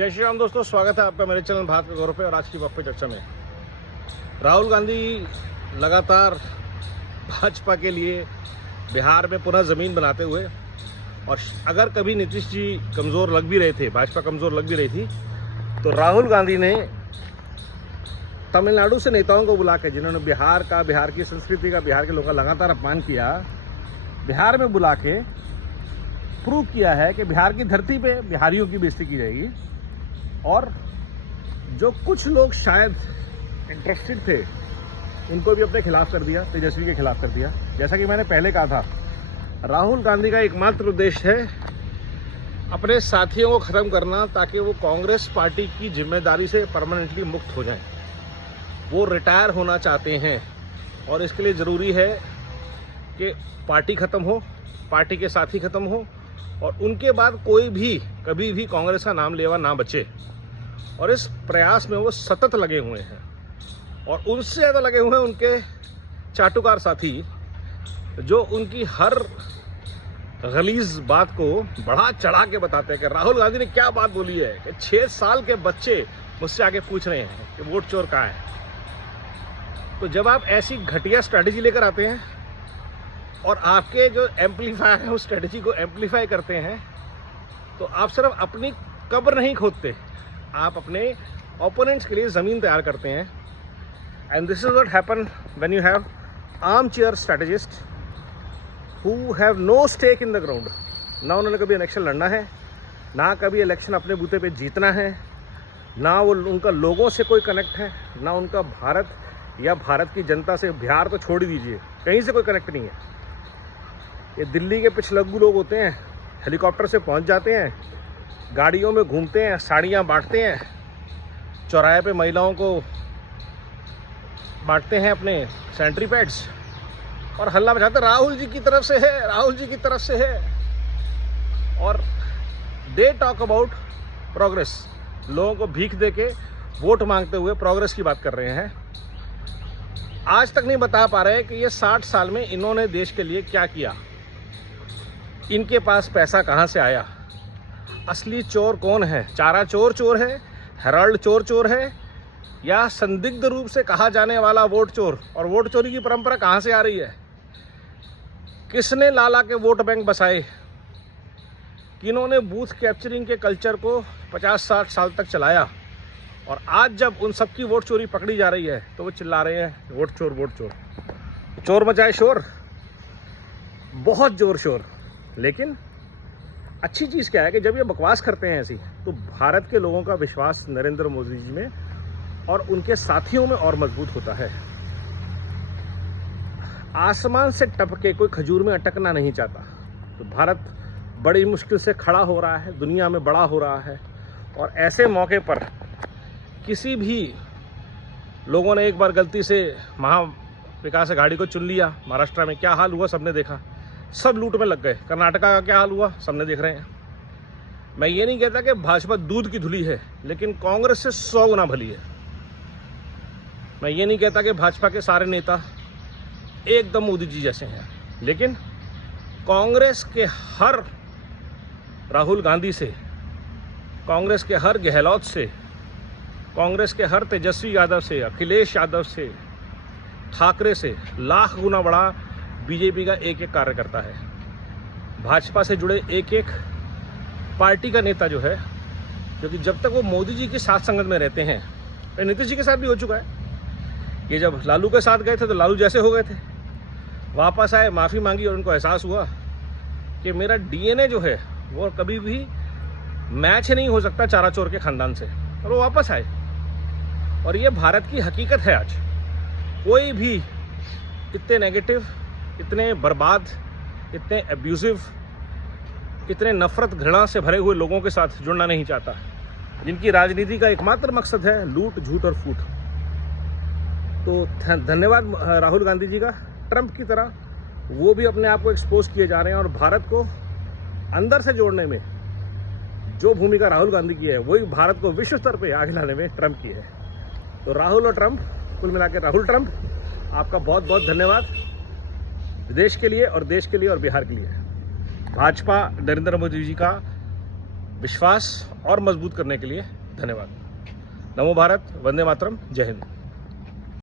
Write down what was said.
जय श्री राम दोस्तों, स्वागत है आपका मेरे चैनल भारत के गौरव पे। और आज की वक्त चर्चा में राहुल गांधी लगातार भाजपा के लिए बिहार में पुनः ज़मीन बनाते हुए, और अगर कभी नीतीश जी कमज़ोर लग भी रहे थे, भाजपा कमज़ोर लग भी रही थी, तो राहुल गांधी ने तमिलनाडु से नेताओं को बुला के, जिन्होंने बिहार की संस्कृति का, बिहार के लोगों का लगातार अपमान किया, बिहार में बुला के प्रूव किया है कि बिहार की धरती पे बिहारियों की बेइज्जती की जाएगी। और जो कुछ लोग शायद इंटरेस्टेड थे, उनको भी अपने खिलाफ कर दिया, तेजस्वी के खिलाफ कर दिया। जैसा कि मैंने पहले कहा था, राहुल गांधी का एकमात्र उद्देश्य है अपने साथियों को ख़त्म करना, ताकि वो कांग्रेस पार्टी की जिम्मेदारी से परमानेंटली मुक्त हो जाएं। वो रिटायर होना चाहते हैं और इसके लिए ज़रूरी है कि पार्टी ख़त्म हो, पार्टी के साथी ख़त्म हो, और उनके बाद कोई भी कभी भी कांग्रेस का नाम लेवा ना बचे। और इस प्रयास में वो सतत लगे हुए हैं, और उनसे ज़्यादा लगे हुए हैं उनके चाटुकार साथी, जो उनकी हर गलीज बात को बढ़ा चढ़ा के बताते हैं कि राहुल गांधी ने क्या बात बोली है कि 6 साल के बच्चे मुझसे आके पूछ रहे हैं कि वोट चोर कहाँ है। तो जब आप ऐसी घटिया स्ट्रैटेजी लेकर आते हैं और आपके जो एम्पलीफायर है उस स्ट्रेटजी को एम्पलीफाई करते हैं, तो आप सिर्फ अपनी कब्र नहीं खोदते, आप अपने ओपोनेंट्स के लिए ज़मीन तैयार करते हैं। And this is what happen when you have armchair strategist who have no stake in the ground. ना उन्होंने कभी इलेक्शन लड़ना है, ना कभी इलेक्शन अपने बूते पे जीतना है, ना वो उनका लोगों से कोई कनेक्ट है, ना उनका भारत या भारत की जनता से, बिहार तो छोड़ ही दीजिए, कहीं से कोई कनेक्ट नहीं है। ये दिल्ली के पिछलग्गू लोग होते हैं, हेलीकॉप्टर से पहुंच जाते हैं, गाड़ियों में घूमते हैं, साड़ियां बांटते हैं, चौराहे पे महिलाओं को बांटते हैं अपने सैनिटरी पैड्स, और हल्ला बजाते हैं राहुल जी की तरफ से है, राहुल जी की तरफ से है। और दे टॉक अबाउट प्रोग्रेस, लोगों को भीख दे के वोट मांगते हुए प्रोग्रेस की बात कर रहे हैं। आज तक नहीं बता पा रहे कि ये 60 साल में इन्होंने देश के लिए क्या किया, इनके पास पैसा कहाँ से आया, असली चोर कौन है, चारा चोर चोर है, हेराल्ड चोर चोर है, या संदिग्ध रूप से कहा जाने वाला वोट चोर। और वोट चोरी की परंपरा कहाँ से आ रही है, किसने लाला के वोट बैंक बसाए, किन्होंने बूथ कैप्चरिंग के कल्चर को 50-60 साल तक चलाया, और आज जब उन सब की वोट चोरी पकड़ी जा रही है तो वो चिल्ला रहे हैं वोट चोर वोट चोर। चोर मचाए शोर, बहुत जोर शोर। लेकिन अच्छी चीज़ क्या है कि जब ये बकवास करते हैं ऐसी, तो भारत के लोगों का विश्वास नरेंद्र मोदी जी में और उनके साथियों में और मजबूत होता है। आसमान से टपके कोई खजूर में अटकना नहीं चाहता। तो भारत बड़ी मुश्किल से खड़ा हो रहा है, दुनिया में बड़ा हो रहा है, और ऐसे मौके पर किसी भी लोगों ने एक बार गलती से महाविकास अघाड़ी को चुन लिया। महाराष्ट्र में क्या हाल हुआ सबने देखा, सब लूट में लग गए। कर्नाटका का क्या हाल हुआ सबने देख रहे हैं। मैं ये नहीं कहता कि भाजपा दूध की धुली है, लेकिन कांग्रेस से 100 गुना भली है। मैं ये नहीं कहता कि भाजपा के सारे नेता एकदम मोदी जी जैसे हैं, लेकिन कांग्रेस के हर राहुल गांधी से, कांग्रेस के हर गहलोत से, कांग्रेस के हर तेजस्वी यादव से, अखिलेश यादव से, ठाकरे से लाख गुना बड़ा बीजेपी का एक एक कार्यकर्ता है। भाजपा से जुड़े एक एक पार्टी का नेता जो है, क्योंकि जब तक वो मोदी जी की साथ संगत में रहते हैं, तो नीतीश जी के साथ भी हो चुका है कि जब लालू के साथ गए थे तो लालू जैसे हो गए थे, वापस आए, माफ़ी मांगी, और उनको एहसास हुआ कि मेरा डीएनए जो है वो कभी भी मैच नहीं हो सकता चारा चोर के ख़ानदान से, और वो वापस आए। और ये भारत की हकीकत है। आज कोई भी इतने नेगेटिव, इतने बर्बाद, इतने एब्यूजिव, इतने नफरत घृणा से भरे हुए लोगों के साथ जुड़ना नहीं चाहता, जिनकी राजनीति का एकमात्र मकसद है लूट, झूठ और फूट। तो धन्यवाद राहुल गांधी जी का। ट्रंप की तरह वो भी अपने आप को एक्सपोज किए जा रहे हैं, और भारत को अंदर से जोड़ने में जो भूमिका राहुल गांधी की है, वही भारत को विश्व स्तर पे आगे लाने में ट्रंप की है। तो राहुल और ट्रंप, कुल मिलाकर राहुल ट्रंप, आपका बहुत बहुत धन्यवाद देश के लिए और बिहार के लिए। भाजपा नरेंद्र मोदी जी का विश्वास और मजबूत करने के लिए धन्यवाद। नमो भारत, वंदे मातरम, जय हिंद।